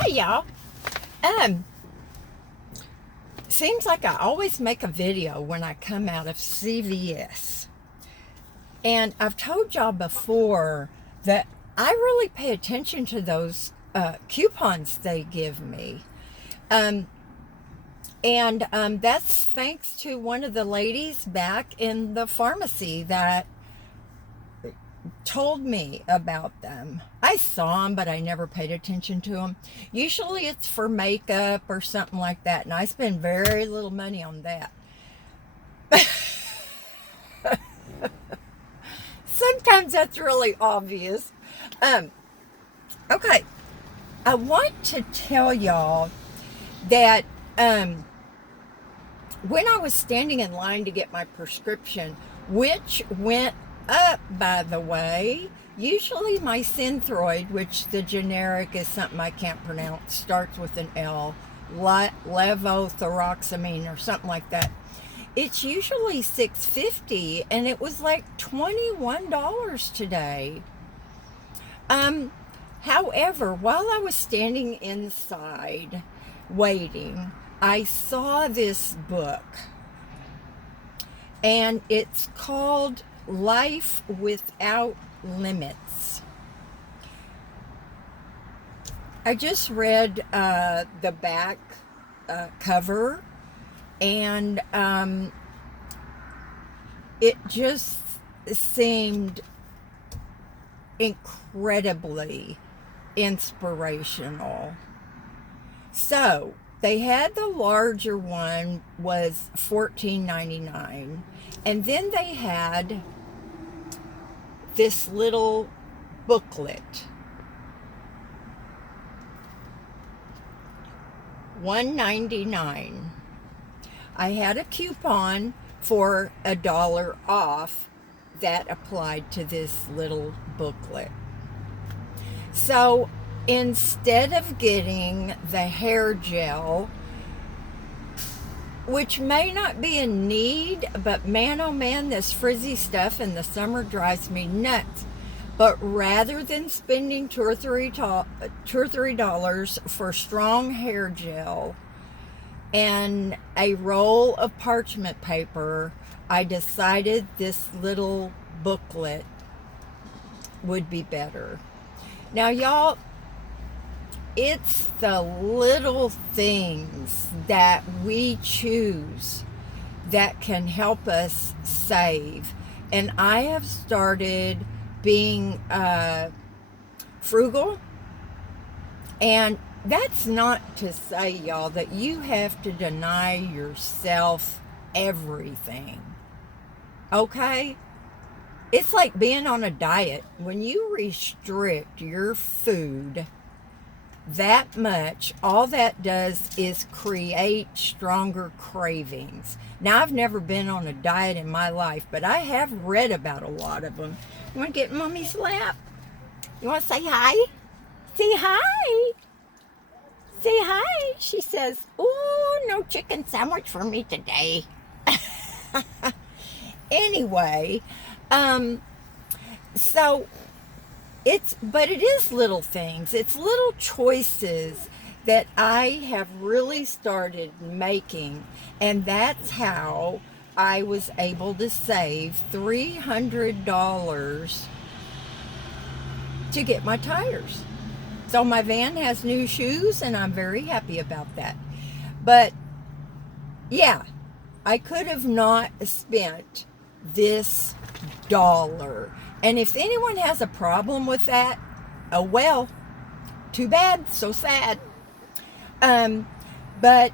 Hey y'all. Um, Seems like I always make a video when I come out of CVS. And I've told y'all before that I really pay attention to those coupons they give me. Um, and that's thanks to one of the ladies back in the pharmacy that told me about them. I saw them, but I never paid attention to them. Usually it's for makeup or something like that, and I spend very little money on that. Sometimes that's really obvious. Um, okay, I want to tell y'all that when I was standing in line to get my prescription, which went up, by the way, usually my Synthroid, which the generic is something I can't pronounce, starts with an L, levothyroxamine or something like that. It's usually $6.50, and it was like $21 today. However, while I was standing inside waiting, I saw this book, and it's called Life Without Limits. I just read the back cover, and it just seemed incredibly inspirational. So they had the larger one was $14.99, and then they had this little booklet, $1.99. I had a coupon for $1 off that applied to this little booklet. So instead of getting the hair gel, which may not be a need, but man, oh man, this frizzy stuff in the summer drives me nuts. But rather than spending two or three dollars for strong hair gel and a roll of parchment paper, I decided this little booklet would be better. Now, y'all, it's the little things that we choose that can help us save. And I have started being frugal. And that's not to say, y'all, that you have to deny yourself everything. Okay? It's like being on a diet. When you restrict your food that much, all that does is create stronger cravings. Now, I've never been on a diet in my life, but I have read about a lot of them. You want to get Mommy's lap? You want to say hi? Say hi. Say hi. She says, "Ooh, no chicken sandwich for me today." Anyway, so but it is little things. It's little choices that I have really started making, and that's how I was able to save $300 to get my tires. So my van has new shoes, and I'm very happy about that. But yeah, I could have not spent this dollar. And if anyone has a problem with that, oh well, too bad, so sad. But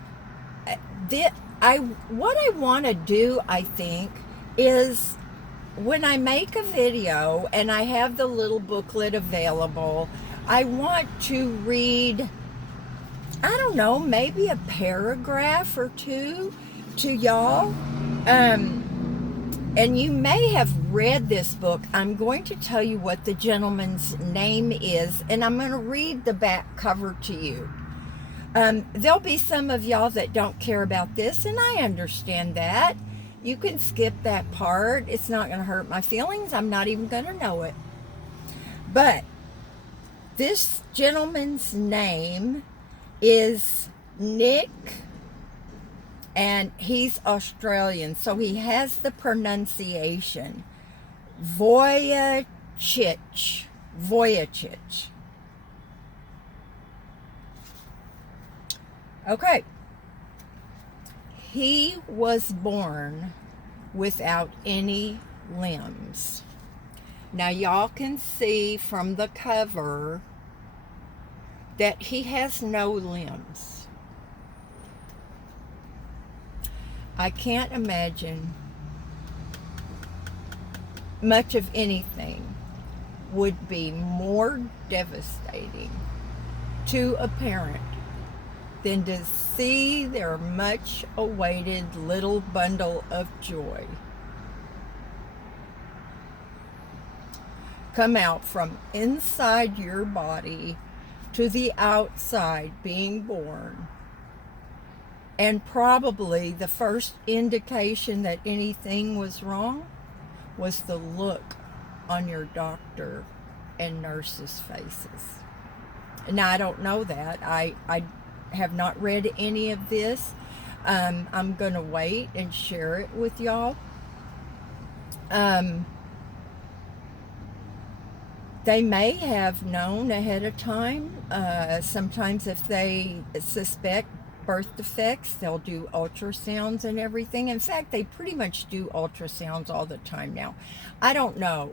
what I want to do, I think, is when I make a video and I have the little booklet available, I want to read, I don't know, maybe a paragraph or two to y'all. And you may have read this book. I'm going to tell you what the gentleman's name is, and I'm going to read the back cover to you. There'll be some of y'all that don't care about this, and I understand that. You can skip that part. It's not going to hurt my feelings. I'm not even going to know it. But this gentleman's name is Nick, and he's Australian, so he has the pronunciation Vujicic. Vujicic. Okay. He was born without any limbs. Now, y'all can see from the cover that he has no limbs. I can't imagine much of anything would be more devastating to a parent than to see their much awaited little bundle of joy come out from inside your body to the outside, being born. And probably the first indication that anything was wrong was the look on your doctor and nurses' faces. Now, I don't know that. I have not read any of this. I'm going to wait and share it with y'all. They may have known ahead of time. Sometimes if they suspect birth defects, they'll do ultrasounds and everything. In fact, they pretty much do ultrasounds all the time now. I don't know.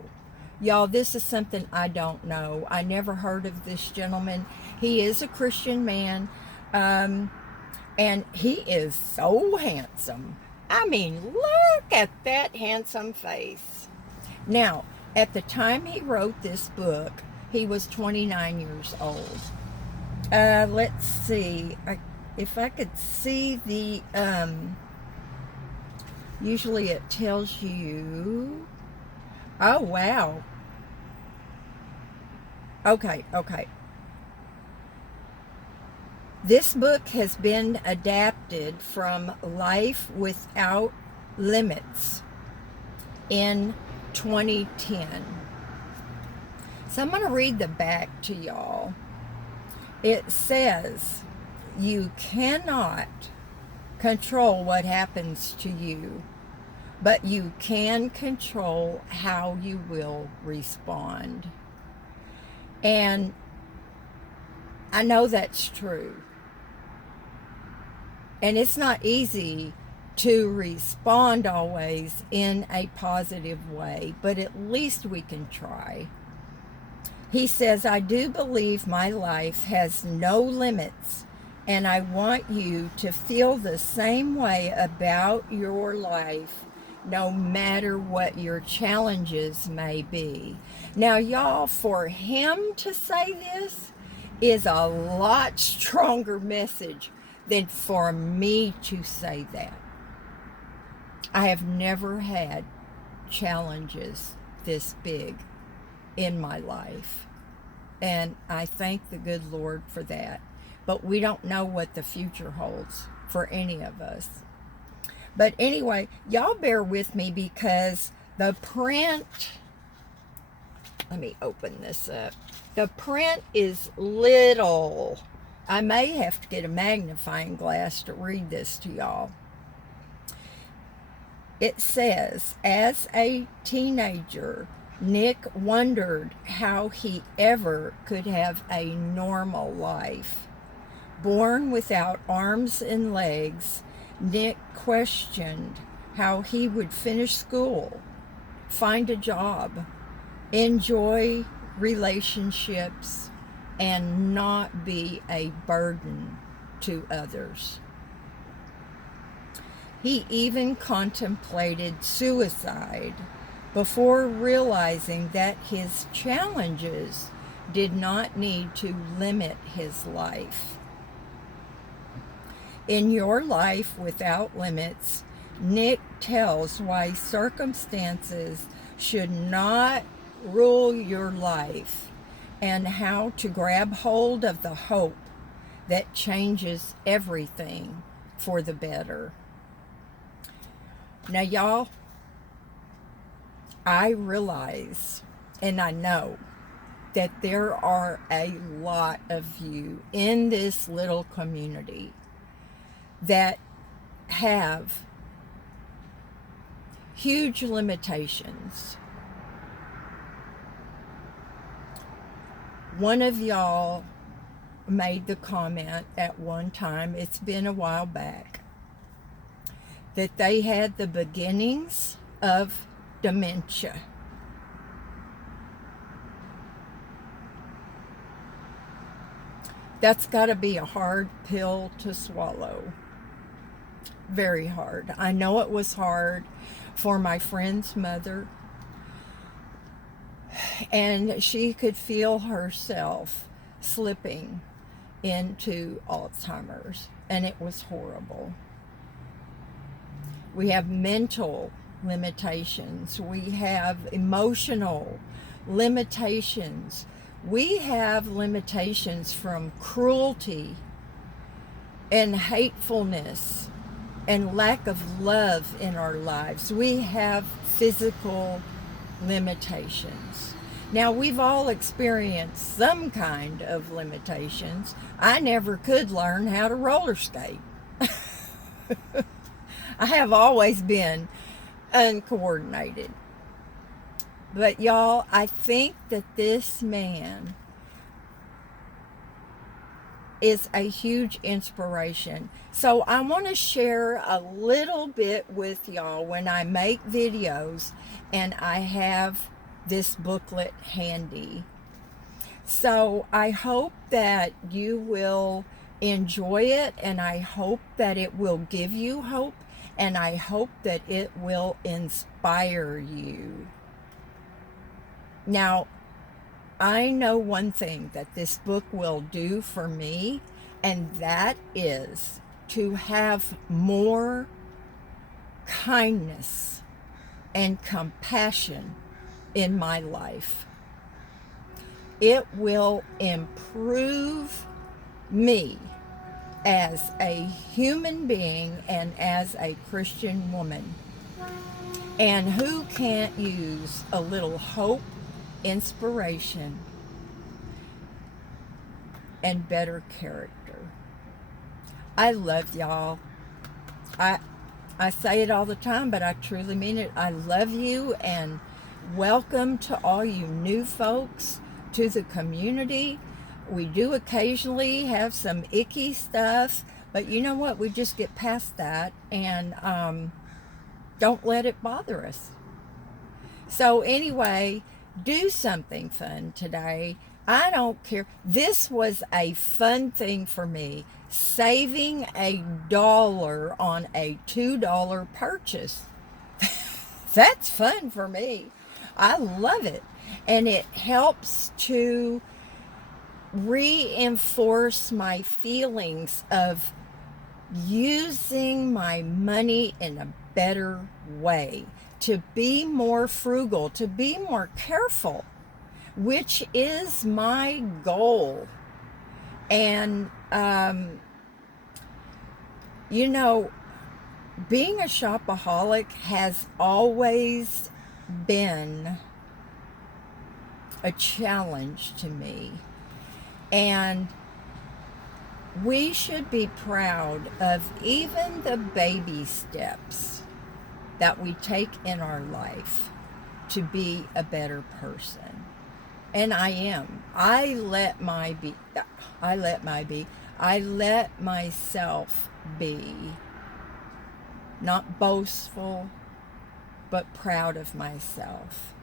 Y'all, this is something I don't know. I never heard of this gentleman. He is a Christian man, and he is so handsome. I mean, look at that handsome face. Now, at the time he wrote this book, he was 29 years old. Let's see. If I could see the, usually it tells you, oh, wow. Okay. This book has been adapted from Life Without Limits in 2010. So I'm going to read the back to y'all. It says, you cannot control what happens to you, but you can control how you will respond. And I know that's true. And it's not easy to respond always in a positive way, but at least we can try. He says, I do believe my life has no limits, and I want you to feel the same way about your life, no matter what your challenges may be. Now, y'all, for him to say this is a lot stronger message than for me to say that. I have never had challenges this big in my life, and I thank the good Lord for that. But we don't know what the future holds for any of us. But anyway, y'all bear with me because the print, let me open this up. The print is little. I may have to get a magnifying glass to read this to y'all. It says, as a teenager, Nick wondered how he ever could have a normal life. Born without arms and legs, Nick questioned how he would finish school, find a job, enjoy relationships, and not be a burden to others. He even contemplated suicide before realizing that his challenges did not need to limit his life. In Your Life Without Limits, Nick tells why circumstances should not rule your life and how to grab hold of the hope that changes everything for the better. Now, y'all, I realize and I know that there are a lot of you in this little community that have huge limitations. One of y'all made the comment at one time, it's been a while back, that they had the beginnings of dementia. That's got to be a hard pill to swallow. Very hard. I know it was hard for my friend's mother, and she could feel herself slipping into Alzheimer's, and it was horrible. We have mental limitations. We have emotional limitations. We have limitations from cruelty and hatefulness and lack of love in our lives. We have physical limitations. Now, we've all experienced some kind of limitations. I never could learn how to roller skate. I have always been uncoordinated. But y'all, I think that this man is a huge inspiration. So I want to share a little bit with y'all when I make videos and I have this booklet handy. So I hope that you will enjoy it, and I hope that it will give you hope, and I hope that it will inspire you. Now, I know one thing that this book will do for me, and that is to have more kindness and compassion in my life. It will improve me as a human being and as a Christian woman. And who can't use a little hope, inspiration, and better character? I love y'all. I say it all the time, but I truly mean it. I love you, and welcome to all you new folks to the community. We do occasionally have some icky stuff, but you know what? We just get past that and don't let it bother us. So anyway, do something fun today. I don't care. This was a fun thing for me. Saving $1 on a $2 purchase. That's fun for me. I love it. And it helps to reinforce my feelings of using my money in a better way, to be more frugal, to be more careful, which is my goal. And, you know, being a shopaholic has always been a challenge to me. And we should be proud of even the baby steps that we take in our life to be a better person. And I am. I let myself be. Not boastful, but proud of myself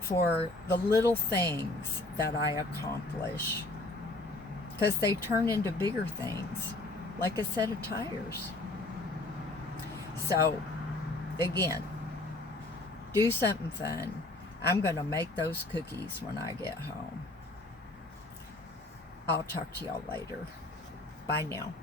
for the little things that I accomplish, because they turn into bigger things, like a set of tires. So, again, do something fun. I'm going to make those cookies when I get home. I'll talk to y'all later. Bye now.